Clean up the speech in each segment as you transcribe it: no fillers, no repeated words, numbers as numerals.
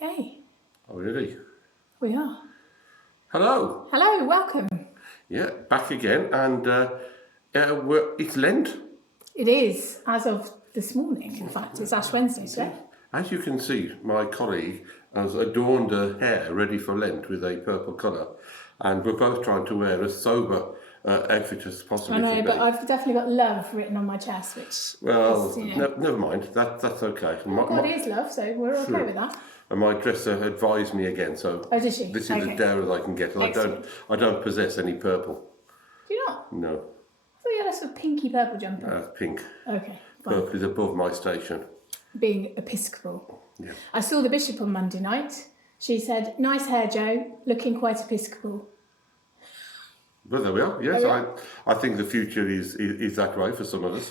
Okay. Are we ready? We are. Hello. Hello, welcome. Yeah, back again, and it's Lent. It is, as of this morning, in fact. It's Ash Wednesday today. As you can see, my colleague has adorned her hair ready for Lent with a purple colour, and we're both trying to wear as sober outfit as possible. I know, but I've definitely got love written on my chest, which well, is, you know... never mind. That's okay. God is love, so we're okay with that. And my dresser advised me again, so did she? This is as dare as I can get. I don't possess any purple. Do you not? No. I thought you had a sort of pinky purple jumper. That's pink. Okay. Purple is above my station. Being Episcopal. Yeah. I saw the bishop on Monday night. She said, "Nice hair, Joe. Looking quite Episcopal." Well, there we are. Yes, I think the future is that way for some of us.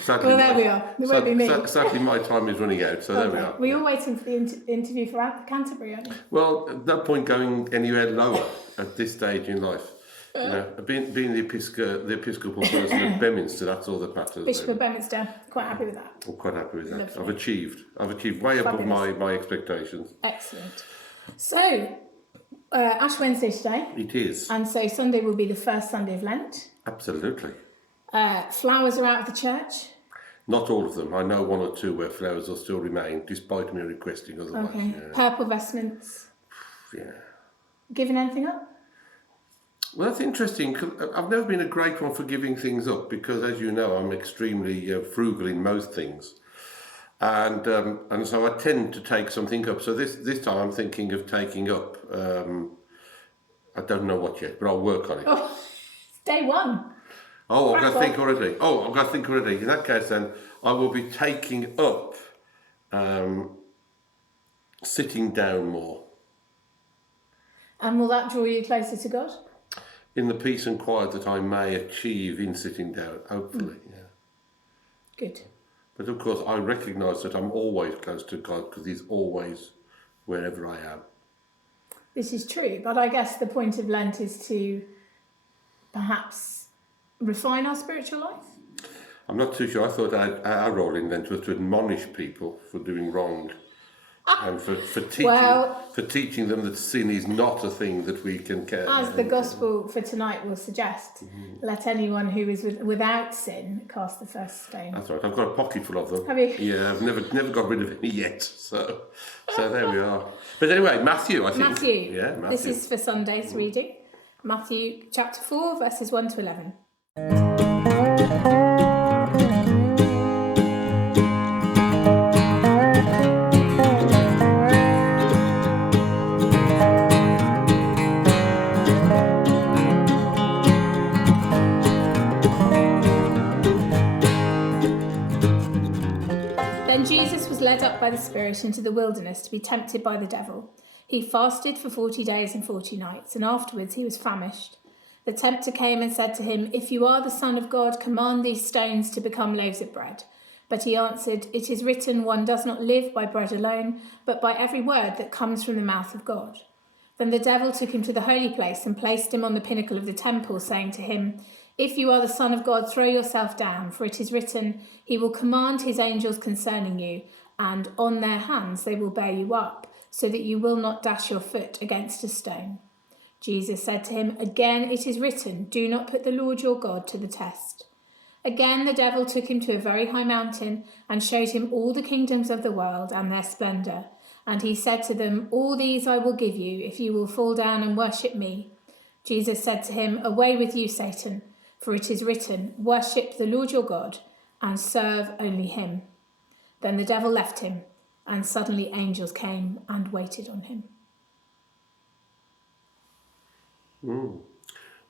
Sadly, well, there we are. It won't be me. Sadly, my time is running out, so there we are. Were you all waiting for the interview for Canterbury, aren't you? Well, at that point, going anywhere lower at this stage in life. You know, being the Episcopal person at Beaminster, that's all that matters. Bishop of Beaminster, quite happy with that. I'm quite happy with that. Lovely. I've achieved way above my expectations. Excellent. So, Ash Wednesday today. It is. And so Sunday will be the first Sunday of Lent. Absolutely. Flowers are out of the church. Not all of them. I know one or two where flowers will still remain, despite me requesting otherwise. Okay. Yeah. Purple vestments. Yeah. Giving anything up? Well, that's interesting. I've never been a great one for giving things up because, as you know, I'm extremely frugal in most things, and so I tend to take something up. So this time I'm thinking of taking up. I don't know what yet, but I'll work on it. Oh, it's day one. Oh, I've got to think already. In that case, then I will be taking up sitting down more. And will that draw you closer to God? In the peace and quiet that I may achieve in sitting down, hopefully, yeah. Good. But of course, I recognise that I'm always close to God because He's always wherever I am. This is true, but I guess the point of Lent is to perhaps refine our spiritual life? I'm not too sure. I thought our role in Lent was to admonish people for doing wrong. And for teaching them that sin is not a thing that we can care. As the gospel for tonight will suggest, let anyone who is without sin cast the first stone. That's right. I've got a pocket full of them. Have you? Yeah, I've never got rid of any yet. So there we are. But anyway, Matthew, I think. Matthew. Yeah, Matthew. This is for Sunday's reading. Matthew chapter 4, verses 1 to 11. Then Jesus was led up by the Spirit into the wilderness to be tempted by the devil. He fasted for 40 days and 40 nights, and afterwards he was famished. The tempter came and said to him, "If you are the Son of God, command these stones to become loaves of bread." But he answered, "It is written, one does not live by bread alone, but by every word that comes from the mouth of God." Then the devil took him to the holy place and placed him on the pinnacle of the temple, saying to him, "If you are the Son of God, throw yourself down, for it is written, he will command his angels concerning you, and on their hands they will bear you up, so that you will not dash your foot against a stone." Jesus said to him, "Again it is written, do not put the Lord your God to the test." Again the devil took him to a very high mountain and showed him all the kingdoms of the world and their splendour. And he said to them, "All these I will give you, if you will fall down and worship me." Jesus said to him, "Away with you, Satan, for it is written, worship the Lord your God and serve only him." Then the devil left him, and suddenly angels came and waited on him.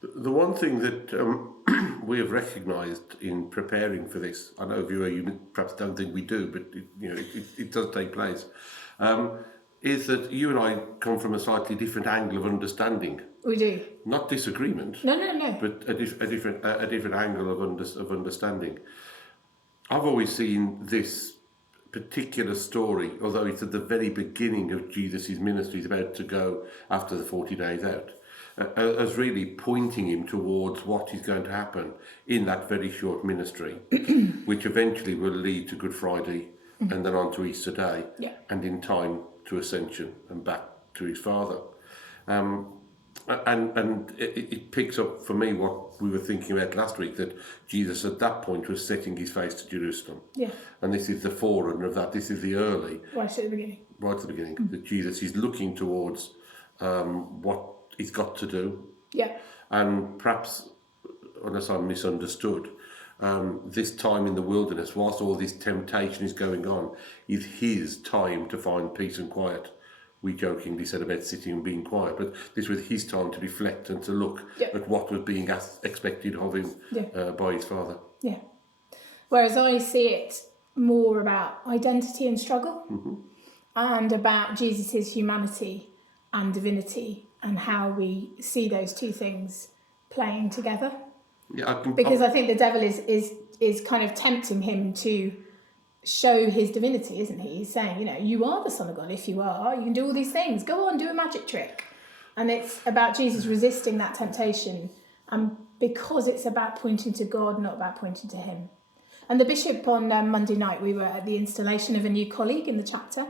The one thing that we have recognised in preparing for this, I know viewer, you perhaps don't think we do, but it does take place, is that you and I come from a slightly different angle of understanding. We do. Not disagreement. No. But a different angle of understanding. I've always seen this particular story, although it's at the very beginning of Jesus' ministry, he's about to go after the 40 days out, as really pointing him towards what is going to happen in that very short ministry, which eventually will lead to Good Friday and then on to Easter Day, Yeah. and in time to Ascension and back to his Father. And it picks up for me what we were thinking about last week, that Jesus at that point was setting his face to Jerusalem. Yeah. And this is the forerunner of that. This is the early. Right at the beginning. Right at the beginning. That Jesus is looking towards what he's got to do. Yeah. And perhaps, unless I'm misunderstood, this time in the wilderness, whilst all this temptation is going on, is his time to find peace and quiet. We jokingly said about sitting and being quiet, but this was his time to reflect and to look at what was being expected of him by his Father. Yeah. Whereas I see it more about identity and struggle, and about Jesus' humanity and divinity, and how we see those two things playing together. Yeah, I think the devil is kind of tempting him to show his divinity, isn't he? He's saying, you are the Son of God. If you are, you can do all these things. Go on, do a magic trick. And it's about Jesus resisting that temptation, and because it's about pointing to God, not about pointing to him. And the bishop on Monday night, we were at the installation of a new colleague in the chapter.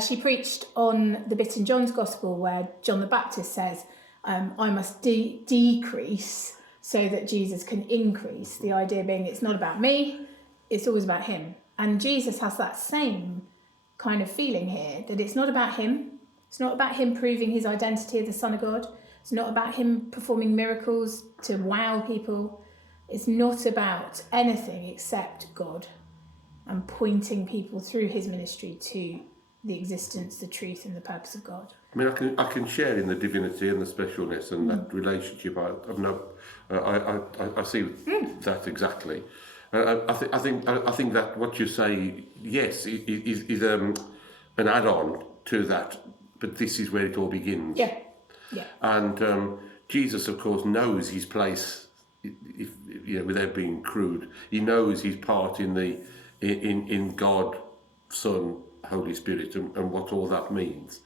She preached on the bit in John's Gospel where John the Baptist says, I must decrease so that Jesus can increase. The idea being it's not about me, it's always about him. And Jesus has that same kind of feeling here, that it's not about him. It's not about him proving his identity as the Son of God. It's not about him performing miracles to wow people. It's not about anything except God, and pointing people through his ministry to the existence, the truth, and the purpose of God. I mean, I can share in the divinity and the specialness and that relationship. I see that exactly. I think that what you say, yes, is an add-on to that, but this is where it all begins. Yeah. And Jesus, of course, knows his place. Without being crude, he knows his part in God, Son, Holy Spirit, and what all that means.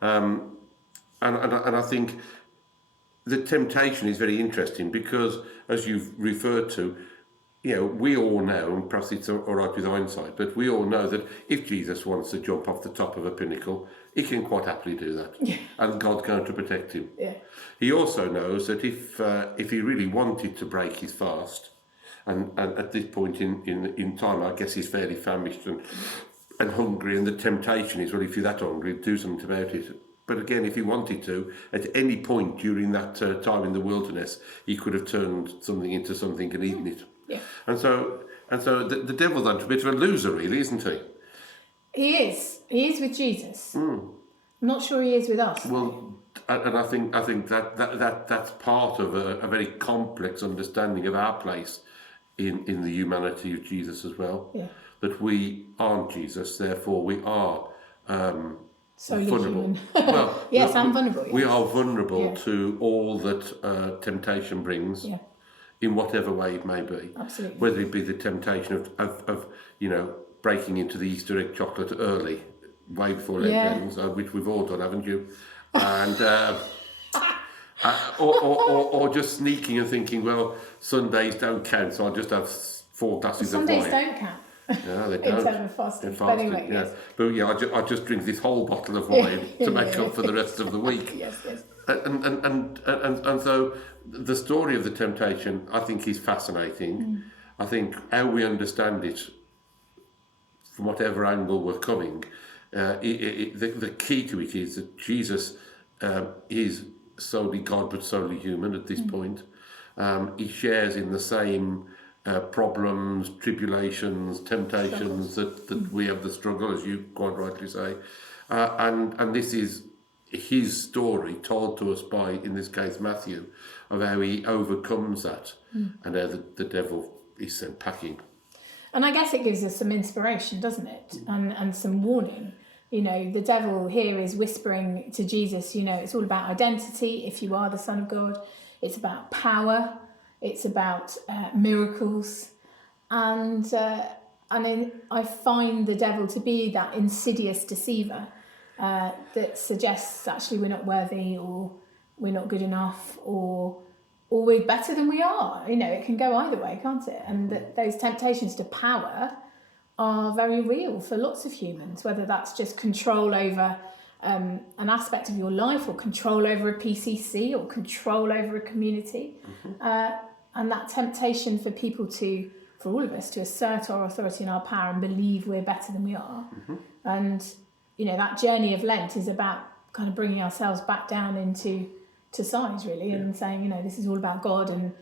And I think the temptation is very interesting because, as you've referred to, we all know, and perhaps it's all right with hindsight, but we all know that if Jesus wants to jump off the top of a pinnacle, he can quite happily do that. Yeah. And God's going to protect him. Yeah. He also knows that if he really wanted to break his fast, and at this point in time, I guess he's fairly famished and hungry, and the temptation is, well, if you're that hungry, do something about it. But again, if he wanted to, at any point during that time in the wilderness, he could have turned something into something and eaten it. Yeah. And so the devil's a bit of a loser, really, isn't he? He is. He is with Jesus. I'm not sure he is with us. Well, and I think that's part of a very complex understanding of our place in the humanity of Jesus as well. Yeah. That we aren't Jesus, therefore we are vulnerable. Human. Well, yes, I'm vulnerable. Yes. We are vulnerable to all that temptation brings. Yeah. In whatever way it may be. Absolutely. Whether it be the temptation of breaking into the Easter egg chocolate early, way before Lent ends, which we've all done, haven't you? And or just sneaking and thinking, well, Sundays don't count, so I'll just have 4 glasses of wine. Sundays don't count. No, they don't. In terms of fasting. But anyway, yes. But I just drink this whole bottle of wine to make up for the rest of the week. Yes. And so the story of the temptation, I think, is fascinating. I think how we understand it, from whatever angle we're coming, the key to it is that Jesus is solely God but solely human at this point. He shares in the same problems, tribulations, temptations that we have the struggle, as you quite rightly say. And this is his story told to us by, in this case, Matthew, of how he overcomes that and how the devil is sent packing. And I guess it gives us some inspiration, doesn't it? And some warning. The devil here is whispering to Jesus, it's all about identity, if you are the Son of God. It's about power. It's about miracles. And I find the devil to be that insidious deceiver that suggests actually we're not worthy, or we're not good enough, or we're better than we are. It can go either way, can't it? And those temptations to power are very real for lots of humans, whether that's just control over an aspect of your life, or control over a PCC, or control over a community. And that temptation for people to, for all of us, to assert our authority and our power and believe we're better than we are. And, you know, that journey of Lent is about kind of bringing ourselves back down into size, really, and saying, you know, this is all about God, and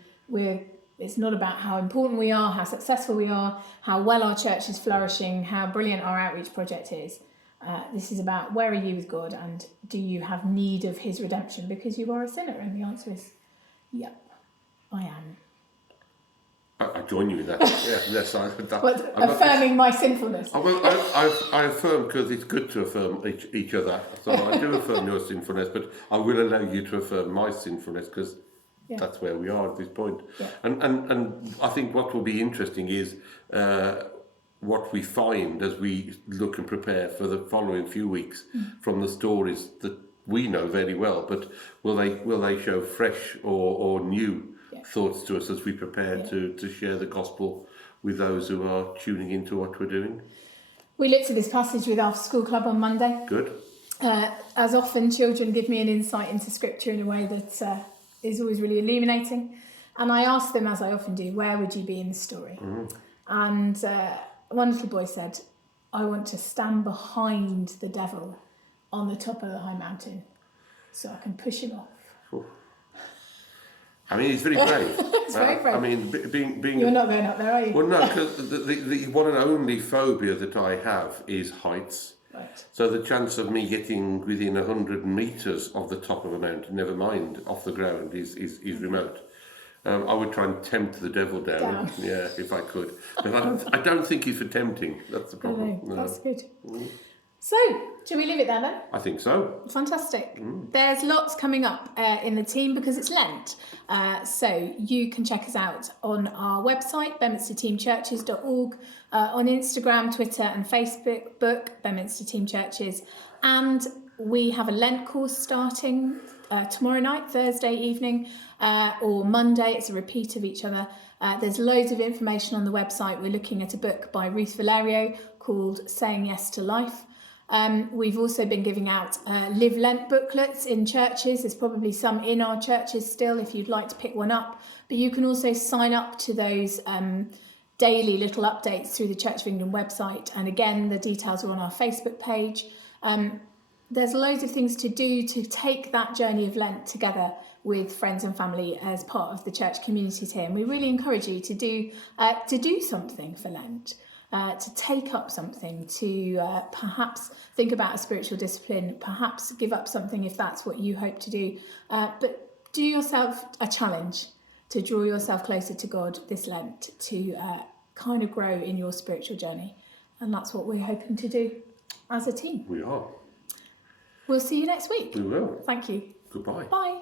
it's not about how important we are, how successful we are, how well our church is flourishing, how brilliant our outreach project is. This is about, where are you with God, and do you have need of his redemption because you are a sinner? And the answer is, yep, I am. I join you in that. Yeah, yes, affirming my sinfulness. I affirm, because it's good to affirm each other. So I do affirm your sinfulness, but I will allow you to affirm my sinfulness, because that's where we are at this point. Yeah. And I think what will be interesting is what we find as we look and prepare for the following few weeks from the stories that we know very well. But will they show fresh or new thoughts to us as we prepare to share the gospel with those who are tuning into what we're doing? We looked at this passage with our school club on Monday. Good. As often, children give me an insight into scripture in a way that is always really illuminating. And I asked them, as I often do, where would you be in the story? And one little boy said, I want to stand behind the devil on the top of the high mountain so I can push him off. I mean, he's very brave. It's very brave. I mean, being You're not going up there, are you? Well, no, because the one and only phobia that I have is heights. Right. So the chance of me getting within 100 metres of the top of a mountain, never mind off the ground, is remote. I would try and tempt the devil down. Yeah, if I could. But I don't think he's for tempting. That's the problem. No. That's good. So, shall we leave it there then? I think so. Fantastic. There's lots coming up in the team because it's Lent. So you can check us out on our website, beaminsterteamchurches.org, on Instagram, Twitter and Facebook, Beaminster Team Churches. And we have a Lent course starting tomorrow night, Thursday evening, or Monday. It's a repeat of each other. There's loads of information on the website. We're looking at a book by Ruth Valerio called Saying Yes to Life. We've also been giving out Live Lent booklets in churches. There's probably some in our churches still if you'd like to pick one up. But you can also sign up to those daily little updates through the Church of England website. And again, the details are on our Facebook page. There's loads of things to do to take that journey of Lent together with friends and family as part of the church community here. And we really encourage you to do something for Lent. To take up something, to perhaps think about a spiritual discipline, perhaps give up something if that's what you hope to do. But do yourself a challenge to draw yourself closer to God this Lent, to kind of grow in your spiritual journey. And that's what we're hoping to do as a team. We are. We'll see you next week. We will. Thank you. Goodbye. Bye.